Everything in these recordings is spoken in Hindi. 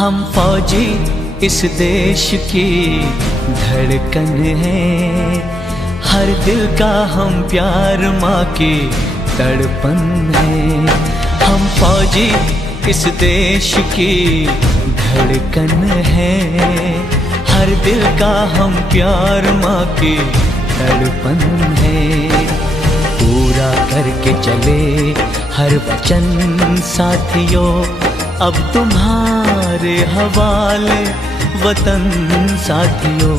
हम फौजी इस देश की धड़कन है, हर दिल का हम प्यार माँ की तड़पन है। हम फौजी इस देश की धड़कन है, हर दिल का हम प्यार माँ की तड़पन है। पूरा करके चले हर वचन साथियों, अब तुम्हारे हवाले वतन साथियों।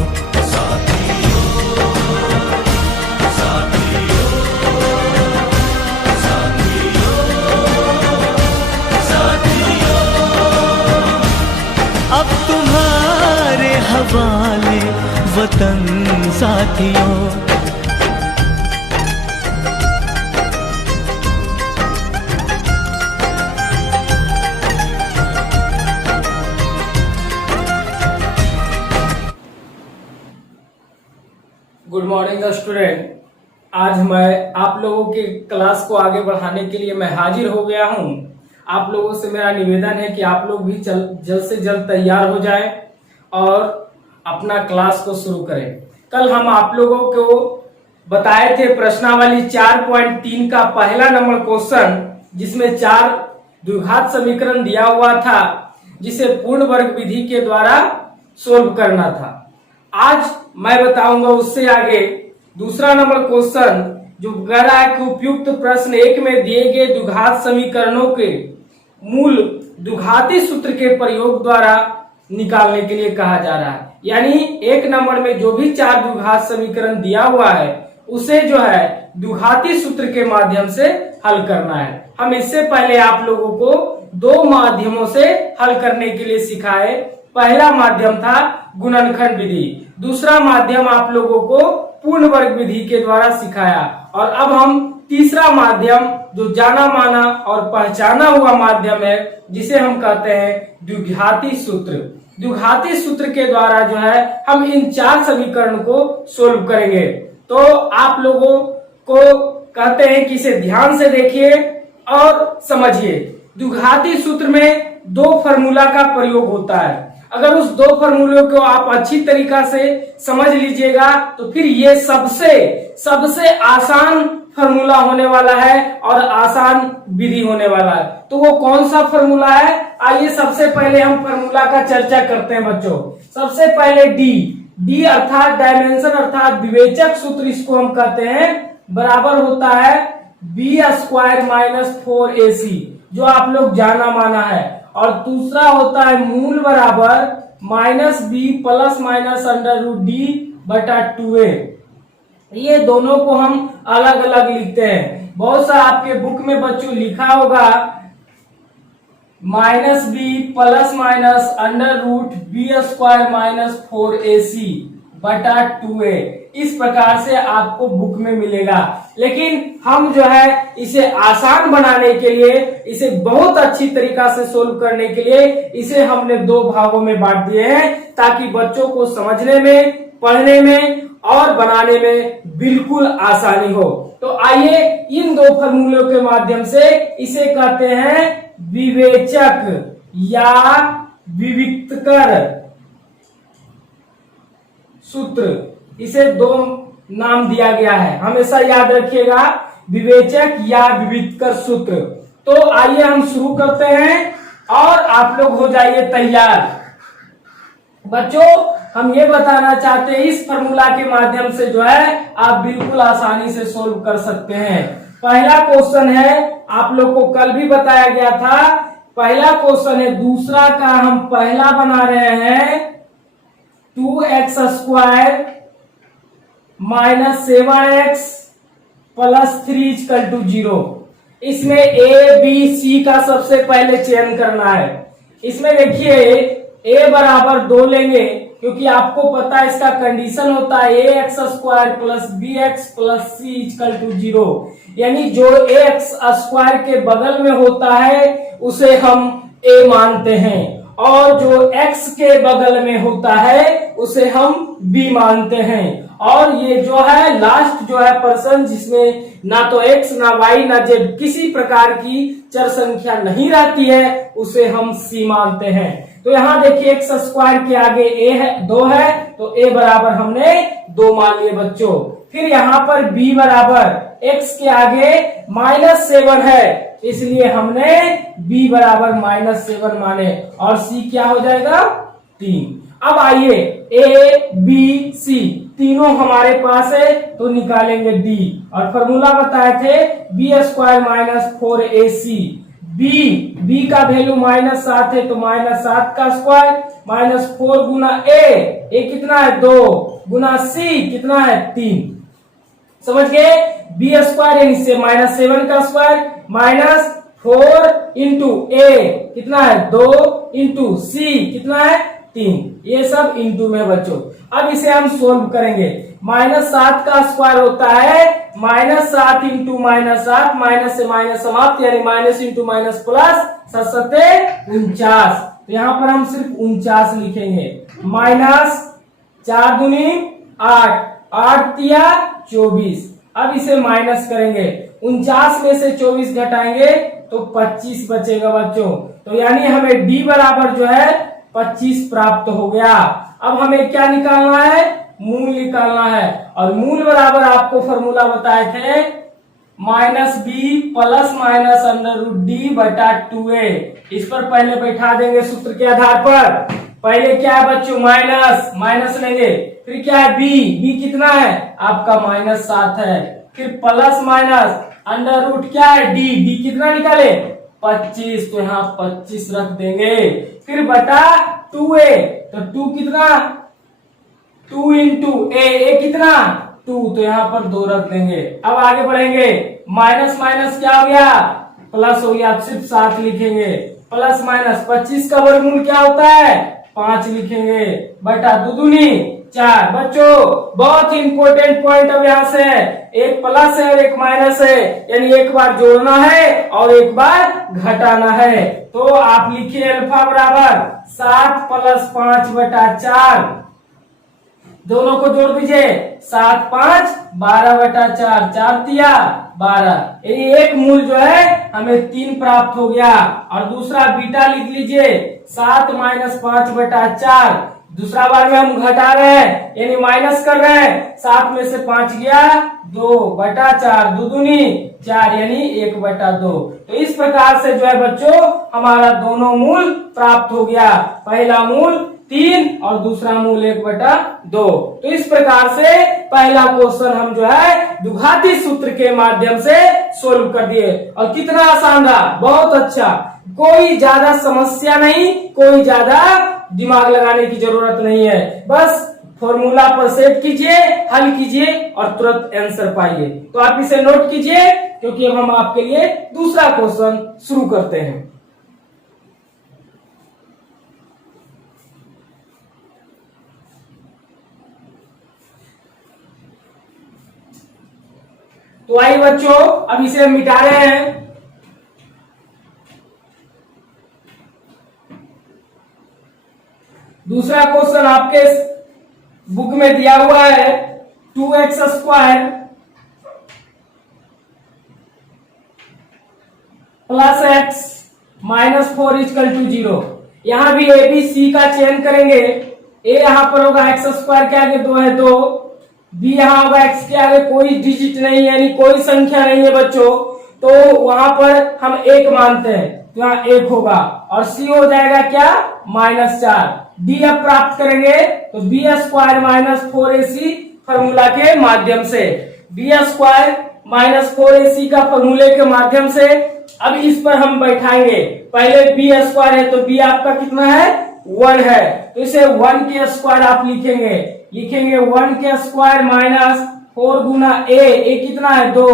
अब तुम्हारे हवाले वतन साथियों। Good morning student. आज मैं आप लोगों के क्लास को आगे बढ़ाने के लिए मैं हाजिर हो गया हूं। आप लोगों से मेरा निवेदन है कि आप लोग भी जल्द से जल्द तैयार हो जाएं और अपना क्लास को शुरू करें। कल हम आप लोगों को बताए थे प्रश्नावली 4.3 का पहला नंबर क्वेश्चन, जिसमें 4 द्विघात समीकरण दिया हुआ था, जिसे पूर्ण वर्ग विधि के द्वारा सोल्व करना था। आज मैं बताऊंगा उससे आगे दूसरा नंबर क्वेश्चन, जो कह रहा है कि उपयुक्त प्रश्न 1 में दिए गए द्विघात समीकरणों के मूल द्विघाती सूत्र के प्रयोग द्वारा निकालने के लिए कहा जा रहा है। यानी 1 नंबर में जो भी 4 द्विघात समीकरण दिया हुआ है, उसे जो है द्विघाती सूत्र के माध्यम से हल करना है। हम इससे पहले आप लोगों को 2 माध्यमों से हल करने के लिए सिखाए। पहला माध्यम था गुणनखंड विधि, दूसरा माध्यम आप लोगों को पूर्ण वर्ग विधि के द्वारा सिखाया, और अब हम तीसरा माध्यम, जो जाना माना और पहचाना हुआ माध्यम है, जिसे हम कहते हैं द्विघाती सूत्र। द्विघाती सूत्र के द्वारा जो है हम इन 4 समीकरण को सोल्व करेंगे। तो आप लोगों को कहते हैं कि इसे ध्यान से देखिए और समझिए। द्विघाती सूत्र में 2 फार्मूला का प्रयोग होता है। अगर उस 2 फार्मूलों को आप अच्छी तरीका से समझ लीजिएगा तो फिर ये सबसे आसान फार्मूला होने वाला है और आसान विधि होने वाला है। तो वो कौन सा फार्मूला है, आइए सबसे पहले हम फार्मूला का चर्चा करते हैं बच्चों। सबसे पहले डी अर्थात डायमेंशन अर्थात विवेचक सूत्र, इसको हम कहते हैं, बराबर होता है b² - 4ac, जो आप लोग जाना माना है। और दूसरा होता है मूल बराबर -b ± √d/2a। ये दोनों को हम अलग अलग लिखते हैं। बहुत सा आपके बुक में बच्चों लिखा होगा -b ± √b² - 4ac/2a। इस प्रकार से आपको बुक में मिलेगा। लेकिन हम जो है इसे आसान बनाने के लिए, इसे बहुत अच्छी तरीका से सोल्व करने के लिए इसे हमने 2 भागों में बांट दिए हैं, ताकि बच्चों को समझने में, पढ़ने में और बनाने में बिल्कुल आसानी हो। तो आइए इन 2 फार्मूलों के माध्यम से इसे कहते हैं विवेचक या विविक्तकर सूत्र। इसे 2 नाम दिया गया है, हमेशा याद रखिएगा, विवेचक या विविक्तकर सूत्र। तो आइए हम शुरू करते हैं और आप लोग हो जाइए तैयार। बच्चों, हम ये बताना चाहते हैं, इस फार्मूला के माध्यम से जो है आप बिल्कुल आसानी से सोल्व कर सकते हैं। पहला क्वेश्चन है, आप लोग को कल भी बताया गया था, पहला क्वेश्चन है। दूसरा का हम पहला बना रहे हैं 2x² - 7x + 3 = 0। इसमें a b c का सबसे पहले चयन करना है। इसमें देखिए a बराबर 2 लेंगे, क्योंकि आपको पता है इसका कंडीशन होता है ax² + bx + c = 0। यानी जो ax² के बगल में होता है उसे हम a मानते हैं, और जो x के बगल में होता है उसे हम b मानते हैं। और ये जो है लास्ट जो है पर्सन, जिसमें ना तो x ना y ना z किसी प्रकार की चर संख्या नहीं रहती है, उसे हम c मानते हैं। तो यहाँ देखिए एक्स स्क्वायर के आगे ए है 2 है, तो ए बराबर हमने 2 मान लिए बच्चों। फिर यहाँ पर b बराबर x के आगे -7 है, इसलिए हमने b बराबर -7 माने और c क्या हो जाएगा 3। अब आइए a b c तीनों हमारे पास है तो निकालेंगे d, और फॉर्मूला बताए थे b² - 4ac। b का वैल्यू -7 है तो -7 का स्क्वायर -4 गुना a कितना है 2 गुना c कितना है 3। समझ गए, b² यानी से -7 का स्क्वायर -4 इंटू a कितना है 2 इंटू c कितना है 3, ये सब इंटू में बच्चों। अब इसे हम सोल्व करेंगे। -7 का स्क्वायर होता है -7 इंटू -7, माइनस से माइनस समाप्त यानी माइनस इंटू माइनस प्लस 7 49। तो यहाँ पर हम सिर्फ 49 लिखेंगे। -4 दूनी 8, 8 तिया 24। अब इसे माइनस करेंगे, 49 में से 24 घटाएंगे तो 25 बचेगा बच्चों। तो यानी हमें d बराबर जो है 25 प्राप्त हो गया। अब हमें क्या निकालना है, मूल निकालना है, और मूल बराबर आपको फॉर्मूला बताए थे -b प्लस माइनस √d बटा 2a। इस पर पहले बैठा देंगे सूत्र के आधार पर। पहले क्या है बच्चों माइनस लेंगे, फिर क्या है b कितना है आपका -7 है, फिर प्लस माइनस √ क्या है d कितना निकाले 25, तो यहाँ 25 रख देंगे। फिर बटा 2a, तो 2 कितना 2 इंटू a कितना 2, तो यहाँ पर 2 रख देंगे। अब आगे बढ़ेंगे, माइनस माइनस क्या हो गया प्लस हो गया, सिर्फ 7 लिखेंगे। प्लस माइनस 25 का वर्गमूल क्या होता है 5 लिखेंगे, बटा 2 दूनी 4। बच्चों बहुत इंपॉर्टेंट पॉइंट अब यहाँ से है, एक प्लस है और एक माइनस है, यानी एक बार जोड़ना है और एक बार घटाना है। तो आप लिखिए अल्फा बराबर 7 + 5 बटा 4, दोनों को जोड़ दीजिए 7 5 12 बटा 4, 4 तिया 12। यानी एक मूल जो है हमें 3 प्राप्त हो गया। और दूसरा बीटा लिख लीजिए 7 - 5 बटा 4, दूसरा बार में हम घटा रहे हैं यानी माइनस कर रहे हैं, 7 में से 5 गया 2 बटा 4, 2 दूनी 4 यानी 1 बटा 2। तो इस प्रकार से जो है बच्चों हमारा दोनों मूल प्राप्त हो गया, पहला मूल 3 और दूसरा मूल 1 बटा 2। तो इस प्रकार से पहला क्वेश्चन हम जो है द्विघाती सूत्र के माध्यम से सोल्व कर दिए, और कितना आसान रहा, बहुत अच्छा, कोई ज्यादा समस्या नहीं, कोई ज्यादा दिमाग लगाने की जरूरत नहीं है। बस फॉर्मूला पर सेट कीजिए, हल कीजिए और तुरंत आंसर पाइए। तो आप इसे नोट कीजिए, क्योंकि अब हम आपके लिए दूसरा क्वेश्चन शुरू करते हैं। तो आइए बच्चों अब इसे हम मिटा रहे हैं। दूसरा क्वेश्चन आपके बुक में दिया हुआ है 2x² + x - 4 = 0। यहां भी a b c का चयन करेंगे। a यहां पर होगा x² के आगे 2 है 2, b यहां होगा x के आगे कोई डिजिट नहीं यानी कोई संख्या नहीं है बच्चों, तो वहां पर हम 1 मानते हैं, तो यहाँ 1 होगा, और c हो जाएगा क्या -4। d अब प्राप्त करेंगे तो b² - 4ac फॉर्मूला के माध्यम से, b² - 4ac का फॉर्मूले के माध्यम से। अब इस पर हम बैठाएंगे, पहले b² है तो b आपका कितना है 1 है, तो इसे 1 के स्क्वायर आप लिखेंगे 1 के स्क्वायर -4 गुना a कितना है 2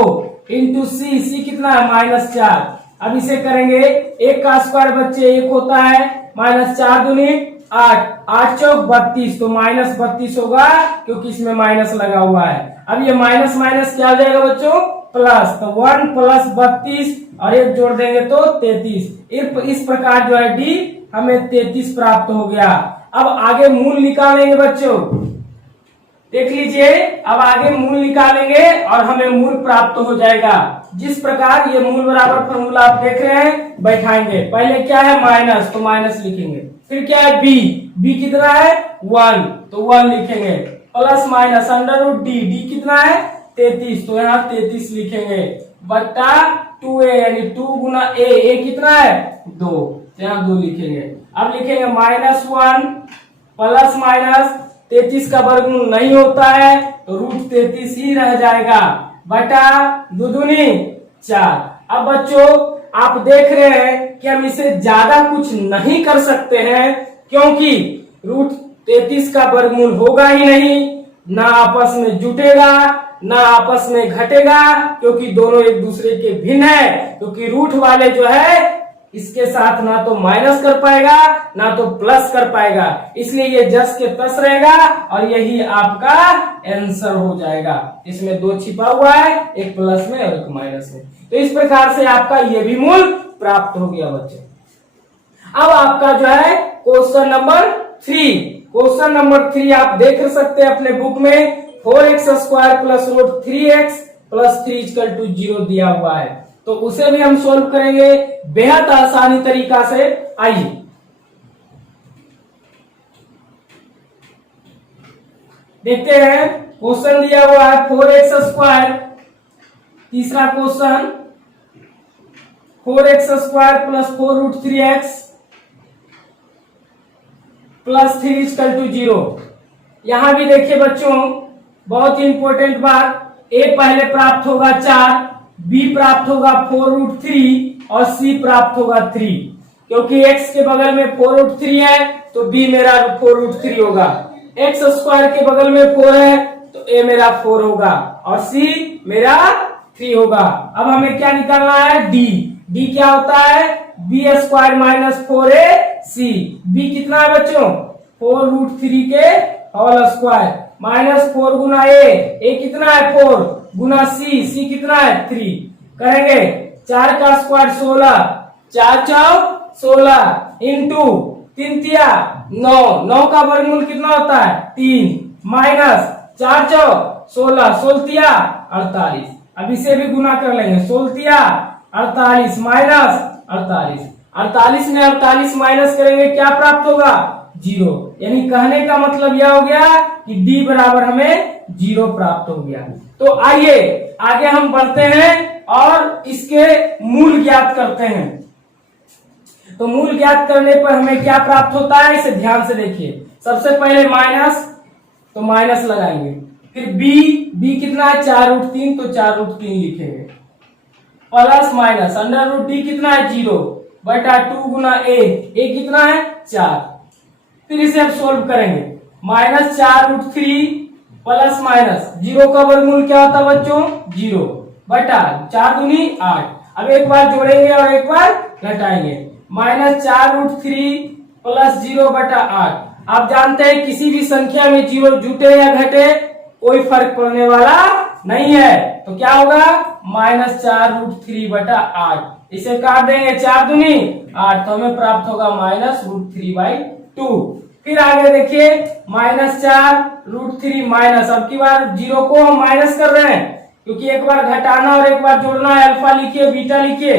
इंटू c कितना है -4। अब इसे करेंगे 1 का स्क्वायर बच्चे 1 होता है, -4 दूनी 8, 8 चौक 32, तो -32 होगा क्योंकि इसमें माइनस लगा हुआ है। अब ये माइनस माइनस क्या हो जाएगा बच्चों प्लस, तो 1 + 32 और 1 जोड़ देंगे तो 33। इस प्रकार जो है d हमें 33 प्राप्त हो गया। अब आगे मूल निकालेंगे बच्चों, देख लीजिए, अब आगे मूल निकालेंगे और हमें मूल प्राप्त हो जाएगा। जिस प्रकार ये मूल बराबर फॉर्मूला आप देख रहे हैं बैठाएंगे, पहले क्या है माइनस, तो माइनस लिखेंगे फिर क्या है बी, बी कितना है 1, तो 1 लिखेंगे, plus minus under root D, D कितना है 33, तो यहाँ 33 लिखेंगे, बट्टा 2a यानी 2 गुना ए कितना है 2, तो यहाँ 2 लिखेंगे। अब लिखेंगे -1 प्लस माइनस 33 का वर्गमूल नहीं होता है तो रूट 33 ही रह जाएगा, बटा 2 दूनी 4। अब बच्चों आप देख रहे हैं कि हम इसे ज्यादा कुछ नहीं कर सकते हैं, क्योंकि रूट 33 का वर्गमूल होगा ही नहीं, ना आपस में जुटेगा ना आपस में घटेगा, क्योंकि दोनों एक दूसरे के भिन्न है, क्योंकि रूट वाले जो है इसके साथ ना तो माइनस कर पाएगा ना तो प्लस कर पाएगा, इसलिए ये जस के तस रहेगा और यही आपका आंसर हो जाएगा। इसमें 2 छिपा हुआ है, एक प्लस में और एक माइनस में, तो इस प्रकार से आपका ये भी मूल प्राप्त हो गया बच्चे। अब आपका जो है क्वेश्चन नंबर 3, क्वेश्चन नंबर 3 आप देख सकते हैं अपने बुक में, 4x² plus root 3x plus 3 = 0 दिया हुआ है, तो उसे भी हम सोल्व करेंगे बेहद आसानी तरीका से। आइए देखते हैं, क्वेश्चन दिया हुआ है 4x², तीसरा question 4x² plus 4 root 3x plus 3 = 0। यहां भी देखिए बच्चों बहुत ही इंपॉर्टेंट बात, a पहले प्राप्त होगा 4, b प्राप्त होगा 4 रूट 3 और c प्राप्त होगा 3, क्योंकि x के बगल में 4 रूट 3 है तो b मेरा 4 रूट 3 होगा, x² के बगल में 4 है तो a मेरा 4 होगा और c मेरा 3 होगा। अब हमें क्या निकालना है d, d क्या होता है b² माइनस 4ac, b कितना है बच्चों 4 रूट 3 के होल स्क्वायर माइनस 4 गुना a कितना है 4 गुना c कितना है 3, करेंगे 4 का स्क्वायर 16, 4 चौक 16 इंटू 3 तिया 9, 9 का वर्गमूल कितना होता है 3, माइनस 4 चौक 16, 16 तिया 48, अब इसे भी गुना कर लेंगे, 16 तिया 48 माइनस 48, 48 में 48 माइनस करेंगे क्या प्राप्त होगा 0, यानी कहने का मतलब यह हो गया कि d बराबर हमें 0 प्राप्त हो गया। तो आइए आगे हम बढ़ते हैं और इसके मूल ज्ञात करते हैं। तो मूल ज्ञात करने पर हमें क्या प्राप्त होता है इसे ध्यान से देखिए। सबसे पहले माइनस, तो माइनस लगाएंगे, फिर b कितना है 4 रूट 3 तो 4 रूट 3 लिखेंगे, plus minus under root d कितना है 0 बटा 2 गुना a कितना है 4, फिर इसे अब सोल्व करेंगे, माइनस 4 रूट 3 प्लस माइनस 0 का वर्गमूल क्या होता है बच्चों 0 बटा 4 दूनी 8, अब एक बार जोड़ेंगे और एक बार घटाएंगे, माइनस 4 रूट 3 प्लस 0 बटा 8। आप जानते हैं किसी भी संख्या में 0 जुटे या घटे कोई फर्क पड़ने वाला नहीं है, तो क्या होगा माइनस 4 रूट 3 बटा 8, इसे काट देंगे 4 दूनी 8 तो हमें प्राप्त होगा माइनस रूट 3/2। फिर आगे देखिए माइनस 4 रूट 3 माइनस, अब की बार 0 को हम माइनस कर रहे हैं क्योंकि एक बार घटाना और एक बार जोड़ना है, अल्फा लिखिए बीटा लिखिए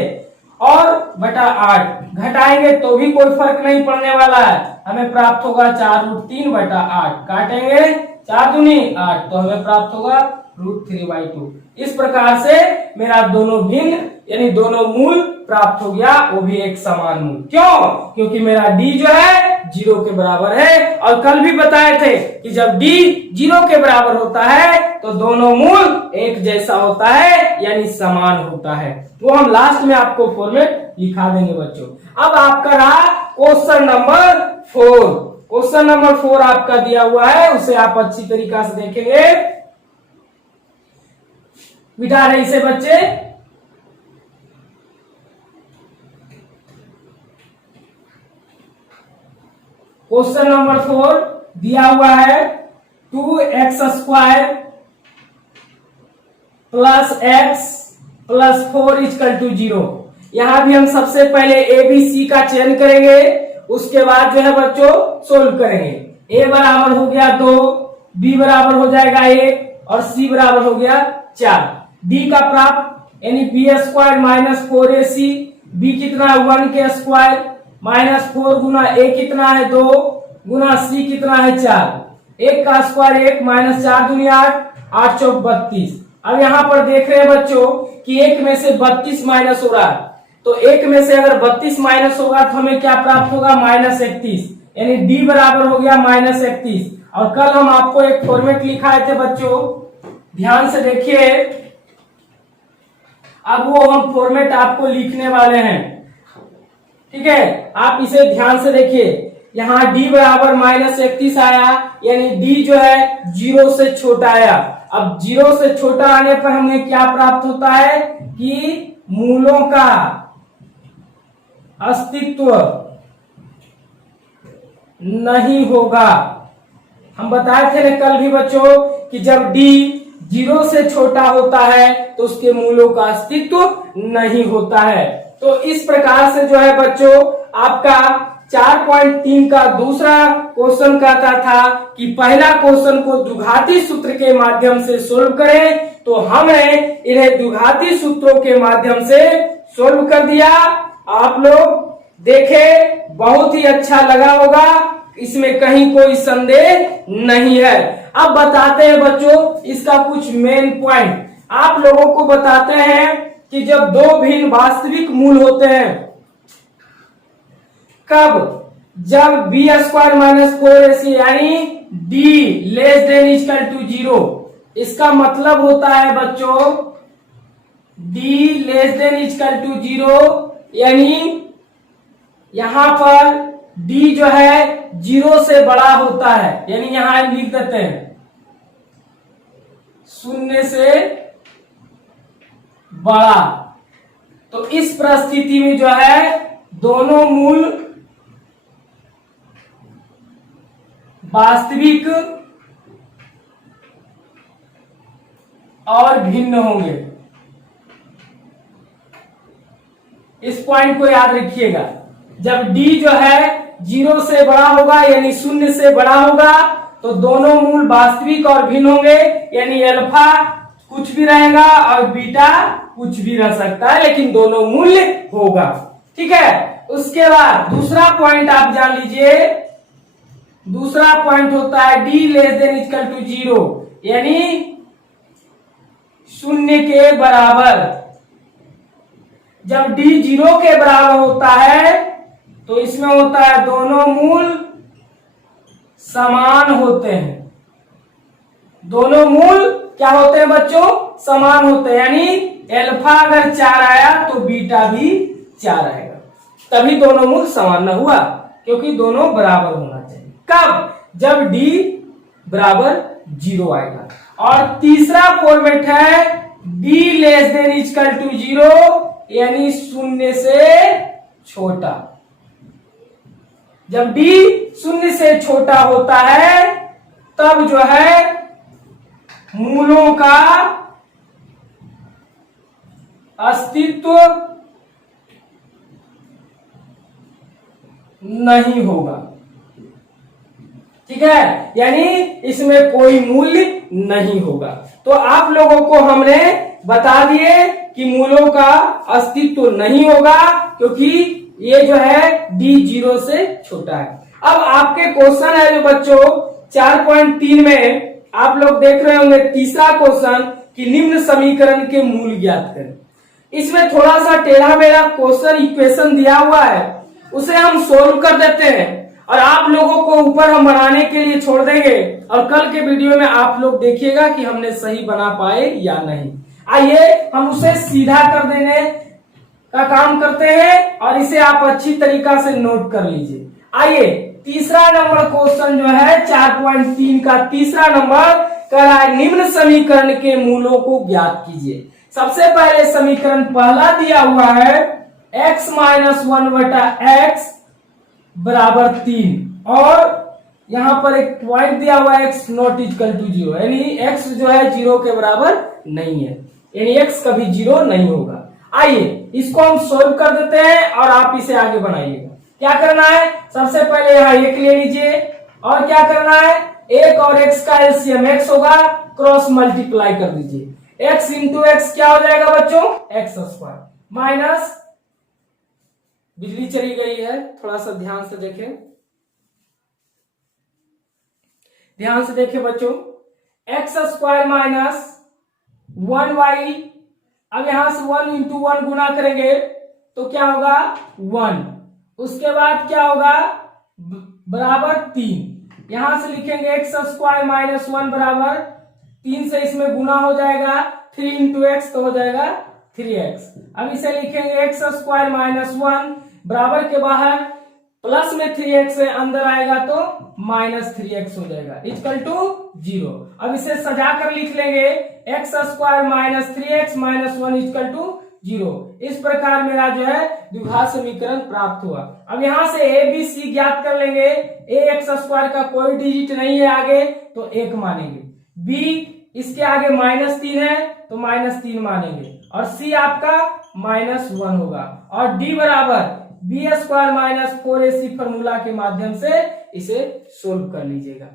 और बटा 8 घटाएंगे तो भी कोई फर्क नहीं पड़ने वाला है, हमें प्राप्त होगा 4 रूट 3 बटा 8, काटेंगे 4 दूनी 8 तो हमें प्राप्त होगा रूट 3/2। इस प्रकार से मेरा दोनों भिन्न यानी दोनों मूल प्राप्त हो गया, वो भी एक समान मूल। क्यों? क्योंकि मेरा d जो है 0 के बराबर है, और कल भी बताए थे कि जब d 0 के बराबर होता है तो दोनों मूल एक जैसा होता है यानी समान होता है, वो हम लास्ट में आपको फॉर्मेट लिखा देंगे बच्चों। अब आपका रहा क्वेश्चन नंबर 4, क्वेश्चन नंबर 4 आपका दिया हुआ है, उसे आप अच्छी तरीका से देखेंगे, मिटा रहे इसे बच्चे। क्वेश्चन नंबर 4 दिया हुआ है 2x² प्लस x प्लस 4 = 0। यहां भी हम सबसे पहले a b c का चयन करेंगे, उसके बाद जो है बच्चों सोल्व करेंगे। a बराबर हो गया 2, b बराबर हो जाएगा 1 और c बराबर हो गया 4। d का प्राप्त यानी b² माइनस 4ac, b कितना 1 के स्क्वायर -4 गुना a कितना है 2 गुना c कितना है 4, 1 का स्क्वायर 1 -4 दूनी 8, 8 चौक 32। अब यहाँ पर देख रहे हैं बच्चों कि 1 में से 32 माइनस हो रहा है, तो 1 में से अगर 32 माइनस होगा तो हमें क्या प्राप्त होगा -31, यानी d बराबर हो गया -31। और कल हम आपको एक फॉर्मेट लिखाए थे बच्चों, ध्यान से देखिए, अब वो हम फॉर्मेट आपको लिखने वाले हैं, ठीक है। आप इसे ध्यान से देखिए, यहाँ d बराबर -31 आया, यानी d जो है 0 से छोटा आया। अब 0 से छोटा आने पर हमें क्या प्राप्त होता है कि मूलों का अस्तित्व नहीं होगा। हम बताए थे ना कल भी बच्चों कि जब d 0 से छोटा होता है तो उसके मूलों का अस्तित्व नहीं होता है। तो इस प्रकार से जो है बच्चों आपका 4.3 का दूसरा क्वेश्चन कहता था कि पहला क्वेश्चन को द्विघाती सूत्र के माध्यम से सोल्व करें, तो हमने इन्हें द्विघाती सूत्रों के माध्यम से सोल्व कर दिया। आप लोग देखे, बहुत ही अच्छा लगा होगा, इसमें कहीं कोई संदेह नहीं है। अब बताते हैं बच्चों इसका कुछ मेन पॉइंट, आप लोगों को बताते हैं कि जब दो भिन्न वास्तविक मूल होते हैं, कब? जब b² - 4ac यानी d less than equal to 0। इसका मतलब होता है बच्चों d less than equal to 0, यानी यहां पर d जो है 0 से बड़ा होता है, यानी यहां लिख देते हैं 0 से बड़ा। तो इस परिस्थिति में जो है दोनों मूल वास्तविक और भिन्न होंगे। इस पॉइंट को याद रखिएगा, जब d जो है 0 से बड़ा होगा यानी 0 से बड़ा होगा तो दोनों मूल वास्तविक और भिन्न होंगे, यानी अल्फा कुछ भी रहेगा और बीटा कुछ भी रह सकता है, लेकिन दोनों मूल्य होगा, ठीक है। उसके बाद दूसरा पॉइंट आप जान लीजिए, दूसरा पॉइंट होता है d less than equal to 0, यानी 0 के बराबर। जब d 0 के बराबर होता है तो इसमें होता है दोनों मूल समान होते हैं। दोनों मूल क्या होते हैं बच्चों? समान होते हैं, यानी अल्फा अगर 4 आया तो बीटा भी 4 आएगा, तभी दोनों मूल समान न हुआ, क्योंकि दोनों बराबर होना चाहिए। कब? जब d बराबर 0 आएगा। और तीसरा फॉर्मेट है d less than equal to 0, यानी 0 से छोटा। जब d 0 से छोटा होता है तब जो है मूलों का अस्तित्व नहीं होगा, ठीक है, यानी इसमें कोई मूल्य नहीं होगा। तो आप लोगों को हमने बता दिए कि मूलों का अस्तित्व नहीं होगा, क्योंकि ये जो है d 0 से छोटा है। अब आपके क्वेश्चन है जो बच्चों 4.3 में आप लोग देख रहे होंगे, तीसरा क्वेश्चन कि निम्न समीकरण के मूल ज्ञात करें। इसमें थोड़ा सा टेढ़ा मेढ़ा क्वेश्चन इक्वेशन दिया हुआ है, उसे हम सोल्व कर देते हैं और आप लोगों को ऊपर हम बनाने के लिए छोड़ देंगे, और कल के वीडियो में आप लोग देखिएगा कि हमने सही बना पाए या नहीं। आइए हम उसे सीधा कर देने का काम करते हैं और इसे आप अच्छी तरीका से नोट कर लीजिए। आइए तीसरा नंबर क्वेश्चन जो है 4.3 का तीसरा नंबर कह रहा है निम्न समीकरण के मूलों को ज्ञात कीजिए। सबसे पहले समीकरण पहला दिया हुआ है x - 1/x बराबर 3, और यहाँ पर एक पॉइंट दिया हुआ है x नॉट इक्वल टू 0, यानी x जो है 0 के बराबर नहीं है, यानी x कभी 0 नहीं होगा। आइए इसको हम सोल्व कर देते हैं और आप इसे आगे बढ़ाइएगा। क्या करना है? सबसे पहले यहाँ 1 ले लीजिए, और क्या करना है? 1 और x का एलसीएम x होगा, क्रॉस मल्टीप्लाई कर दीजिए। x इंटू एक्स क्या हो जाएगा बच्चों? x² माइनस बिजली चली गई है, थोड़ा सा ध्यान से देखें, ध्यान से देखें बच्चों। एक्स स्क्वायर माइनस 1y, अब यहां से 1 इंटू 1 गुना करेंगे तो क्या होगा 1, उसके बाद क्या होगा बराबर 3, यहां से लिखेंगे एक्स स्क्वायर माइनस 1 बराबर 3 से इसमें गुना हो जाएगा 3 इंटू एक्स तो हो जाएगा 3x। अब इसे लिखेंगे एक्स स्क्वायर माइनस 1 बराबर के बाहर प्लस में 3x है, अंदर आएगा तो माइनस 3x हो जाएगा इक्वल टू 0। अब इसे सजा कर लिख लेंगे x square minus 3x minus 1 equal to 0। इस प्रकार मेरा जो है द्विघात समीकरण प्राप्त हुआ। अब यहां से ए बी सी ज्ञात कर लेंगे। ए एक्स स्क्वायर का कोई डिजिट नहीं है आगे तो 1 मानेंगे, बी इसके आगे -3 है तो -3 मानेंगे, और सी आपका -1 होगा, और डी बराबर B square minus 4ac formula के माध्यम से इसे सोल्व कर लीजिएगा।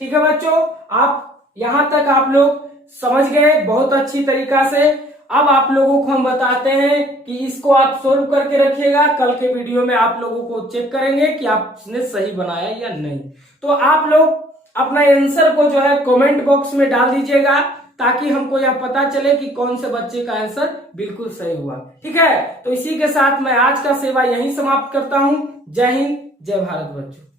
ठीक है बच्चों, आप यहां तक आप लोग समझ गए बहुत अच्छी तरीका से। अब आप लोगों को हम बताते हैं कि इसको आप सोल्व करके रखिएगा, कल के वीडियो में आप लोगों को चेक करेंगे कि आपने सही बनाया या नहीं। तो आप लोग अपना आंसर को जो है कमेंट बॉक्स में डाल दीजिएगा ताकि हमको यह पता चले कि कौन से बच्चे का आंसर बिल्कुल सही हुआ। ठीक है, तो इसी के साथ मैं आज का सेवा यहीं समाप्त करता हूं। जय हिंद, जय भारत बच्चों।